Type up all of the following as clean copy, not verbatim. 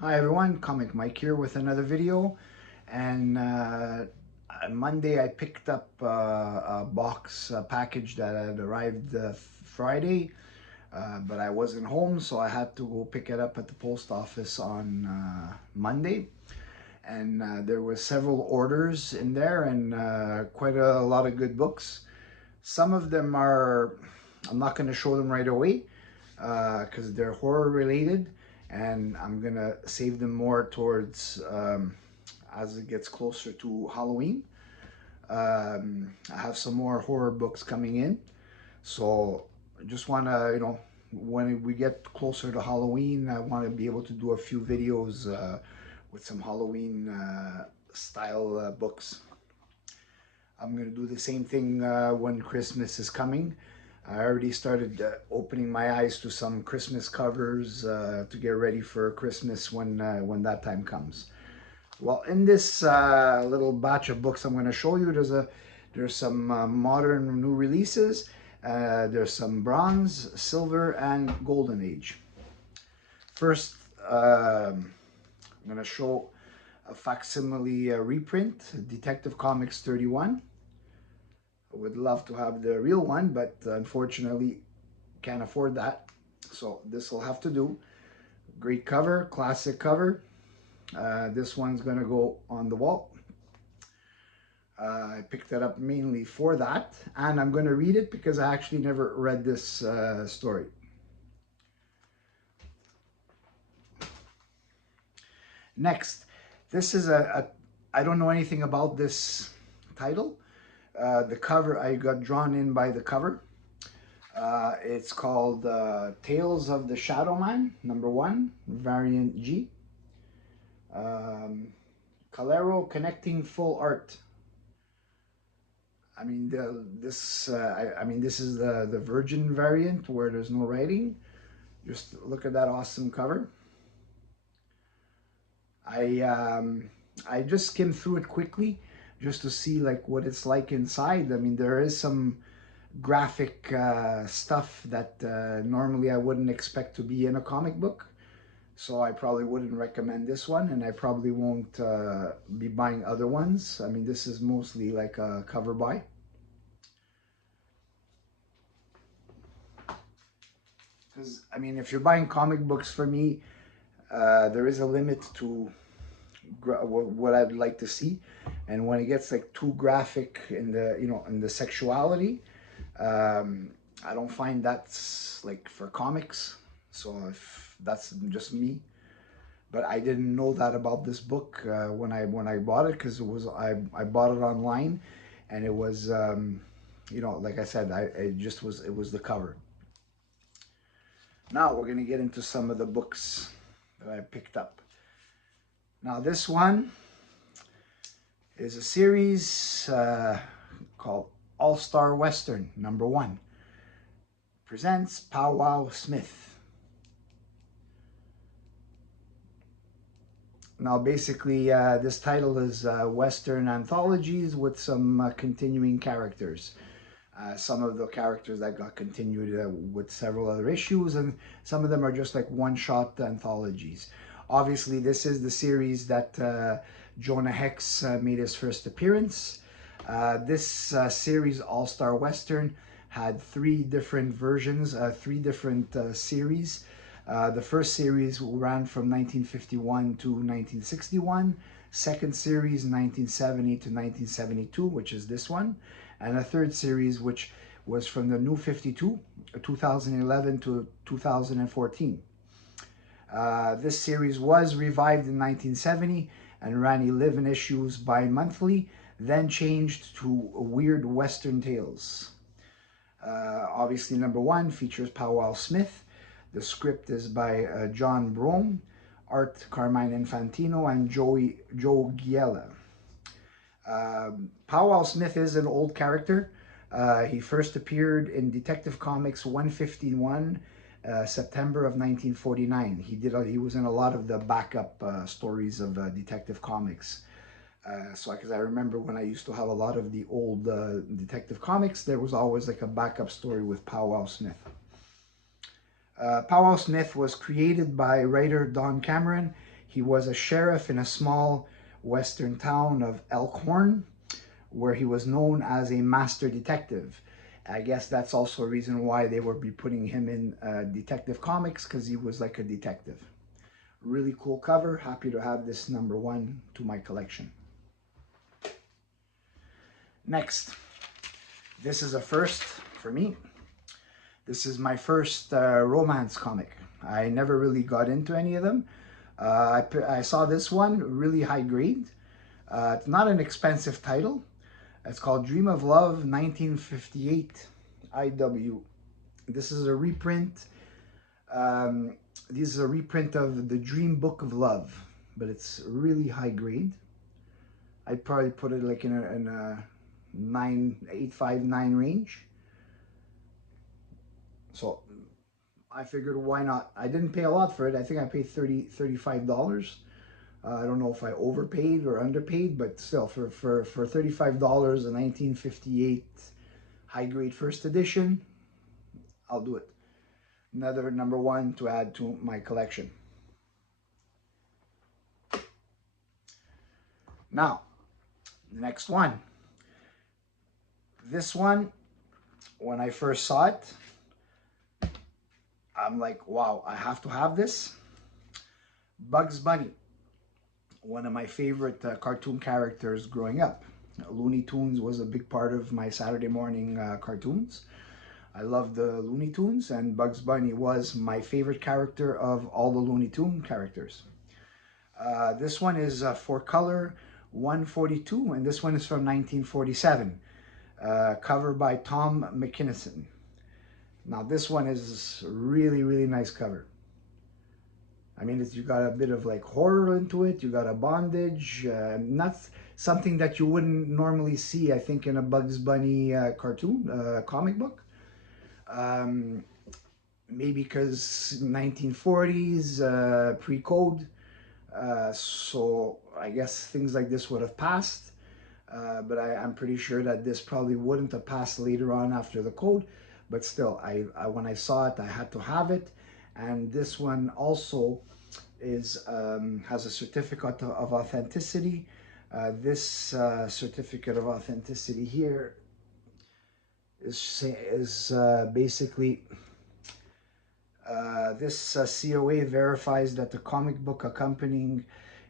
Hi everyone, Comic Mike here with another video. And on Monday I picked up a box package that had arrived Friday, but I wasn't home, so I had to go pick it up at the post office on Monday. And there were several orders in there and quite a lot of good books. Some of them are, I'm not going to show them right away because they're horror related, and I'm gonna save them more towards as it gets closer to Halloween. I have some more horror books coming in, so I just want to, when we get closer to Halloween, I want to be able to do a few videos with some Halloween style books. I'm gonna do the same thing when Christmas is coming. I already started opening my eyes to some Christmas covers to get ready for Christmas when that time comes. Well, in this little batch of books I'm going to show you, there's some modern new releases. There's some bronze, silver, and golden age. First, I'm going to show a facsimile reprint, Detective Comics 31. I would love to have the real one, but unfortunately can't afford that. So this will have to do. Great cover, classic cover. This one's gonna go on the wall. I picked it up mainly for that, and I'm gonna read it because I actually never read this story. Next, this is I don't know anything about this title. The cover, I got drawn in by the cover. It's called Tales of the Shadow Man, #1, variant G. Calero Connecting Full Art. I mean, this is the Virgin variant where there's no writing. Just look at that awesome cover. I um, I just skimmed through it quickly just to see like what it's like inside. I mean, there is some graphic stuff that normally I wouldn't expect to be in a comic book. So I probably wouldn't recommend this one, and I probably won't be buying other ones. I mean, this is mostly like a cover buy. Because, I mean, if you're buying comic books for me, there is a limit to what I'd like to see. And when it gets like too graphic in the sexuality, um, I don't find that's like for comics. So if that's just me, but I didn't know that about this book when I bought it because I bought it online, and it was like I said, it was the cover. Now we're gonna get into some of the books that I picked up. Now this one is a series called All Star Western #1. Presents Powwow Smith. Now, basically, this title is Western anthologies with some continuing characters. Some of the characters that got continued with several other issues, and some of them are just like one-shot anthologies. Obviously, this is the series that Jonah Hex made his first appearance. This series, All-Star Western, had three different versions, three different series. The first series ran from 1951 to 1961. Second series 1970 to 1972, which is this one, and a third series which was from the New 52, 2011 to 2014. This series was revived in 1970 and ran 11 issues bi-monthly, then changed to Weird Western Tales. Obviously, #1 features Powwow Smith. The script is by John Brome, art Carmine Infantino, and Joe Giella. Powwow Smith is an old character. He first appeared in Detective Comics 151, September of 1949. He was in a lot of the backup stories of Detective Comics. So, because I remember when I used to have a lot of the old Detective Comics, there was always like a backup story with Powwow Smith. Powwow Smith was created by writer Don Cameron. He was a sheriff in a small western town of Elkhorn, where he was known as a master detective. I guess that's also a reason why they would be putting him in Detective Comics, because he was like a detective. Really cool cover. Happy to have this #1 to my collection. Next, this is a first for me. This is my first romance comic. I never really got into any of them. I saw this one, really high grade. It's not an expensive title. It's called Dream of Love 1958 IW. This is a reprint. This is a reprint of the Dream Book of Love, but it's really high grade. I'd probably put it like in a 859 range. So I figured, why not? I didn't pay a lot for it. I think I paid $35. I don't know if I overpaid or underpaid, but still, for $35, a 1958 high grade first edition, I'll do it. Another #1 to add to my collection. Now, the next one. This one, when I first saw it, I'm like, wow, I have to have this. Bugs Bunny, one of my favorite cartoon characters growing up. Looney Tunes was a big part of my Saturday morning cartoons. I loved the Looney Tunes, and Bugs Bunny was my favorite character of all the Looney Tune characters. This one is 4-color 142, and this one is from 1947. Cover by Tom McKinnison. Now this one is really, really nice cover. I mean, you got a bit of like horror into it. You got a bondage. Not something that you wouldn't normally see, I think, in a Bugs Bunny cartoon, comic book. Maybe because 1940s, pre-code. So I guess things like this would have passed. But I'm pretty sure that this probably wouldn't have passed later on after the code. But still, when I saw it, I had to have it. And this one also has a certificate of authenticity. This certificate of authenticity here is basically this COA verifies that the comic book accompanying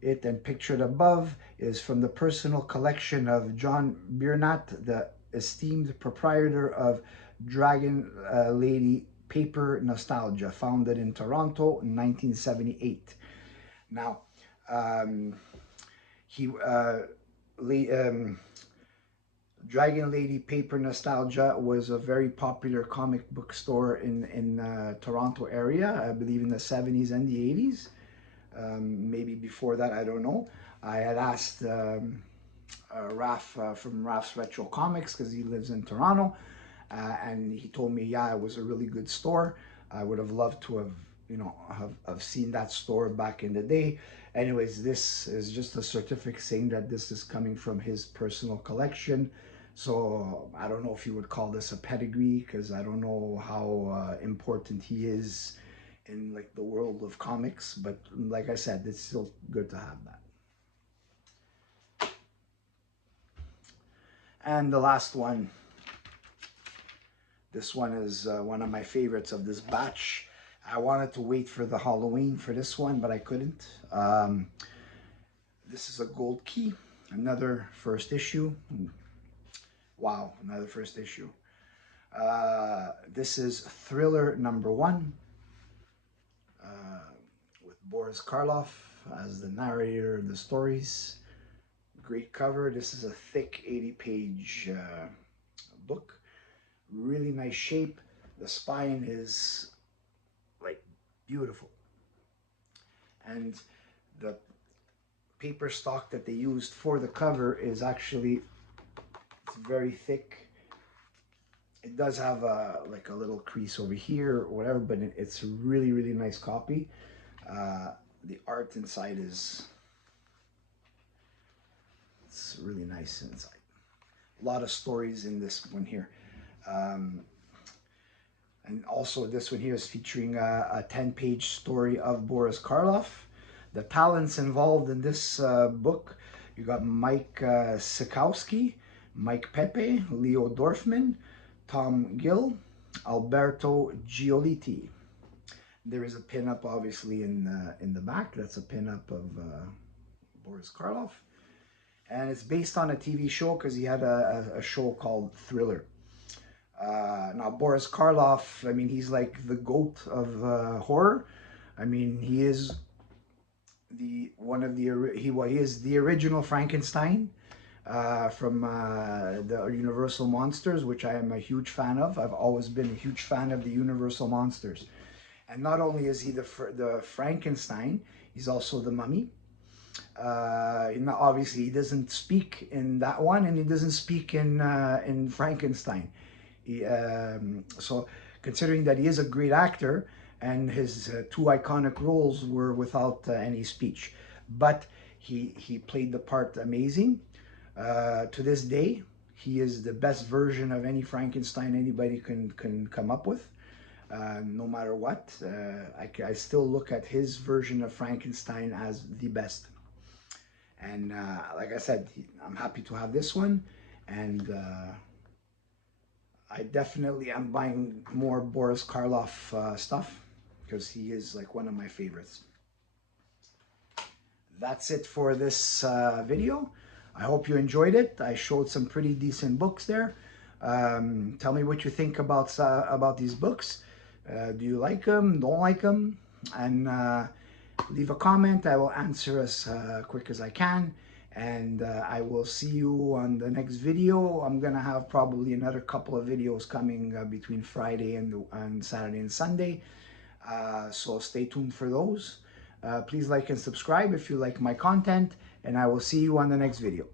it and pictured above is from the personal collection of John Biernat, the esteemed proprietor of Dragon Lady Paper Nostalgia, founded in Toronto in 1978. Now, Dragon Lady Paper Nostalgia was a very popular comic book store in Toronto area, I believe in the 70s and the 80s. Maybe before that, I don't know. I had asked Raph from Raph's Retro Comics, because he lives in Toronto, and he told me, yeah, it was a really good store. I would have loved to have, have seen that store back in the day. Anyways, this is just a certificate saying that this is coming from his personal collection. So I don't know if you would call this a pedigree, because I don't know how important he is in like the world of comics, but like I said, it's still good to have that. And the last one, this one is one of my favorites of this batch. I wanted to wait for the Halloween for this one, but I couldn't. This is a Gold Key, another first issue. Wow, another first issue. This is Thriller #1 with Boris Karloff as the narrator of the stories. Great cover. This is a thick 80-page book. Really nice shape. The spine is like beautiful. And the paper stock that they used for the cover is actually, it's very thick. It does have like a little crease over here or whatever, but it's a really, really nice copy. The art inside it's really nice inside. A lot of stories in this one here. And also this one here is featuring a 10-page story of Boris Karloff. The talents involved in this book, you got Mike Sikowski, Mike Pepe, Leo Dorfman, Tom Gill, Alberto Giolitti. There is a pinup, obviously, in the back. That's a pinup of Boris Karloff, and it's based on a TV show because he had a show called Thriller. Now Boris Karloff, I mean, he's like the goat of horror. I mean, he is he is the original Frankenstein from the Universal Monsters, which I am a huge fan of. I've always been a huge fan of the Universal Monsters. And not only is he the Frankenstein, he's also the Mummy. Obviously, he doesn't speak in that one, and he doesn't speak in Frankenstein. So, considering that he is a great actor, and his two iconic roles were without any speech, but he played the part amazing. To this day, he is the best version of any Frankenstein anybody can come up with. No matter what, I still look at his version of Frankenstein as the best. And like I said, I'm happy to have this one, and I definitely am buying more Boris Karloff stuff because he is like one of my favorites. That's it for this video. I hope you enjoyed it. I showed some pretty decent books there. Tell me what you think about these books. Do you like them? Don't like them? And leave a comment. I will answer as quick as I can. And I will see you on the next video. I'm gonna have probably another couple of videos coming between Friday and Saturday and Sunday. So stay tuned for those. Please like and subscribe if you like my content, and I will see you on the next video.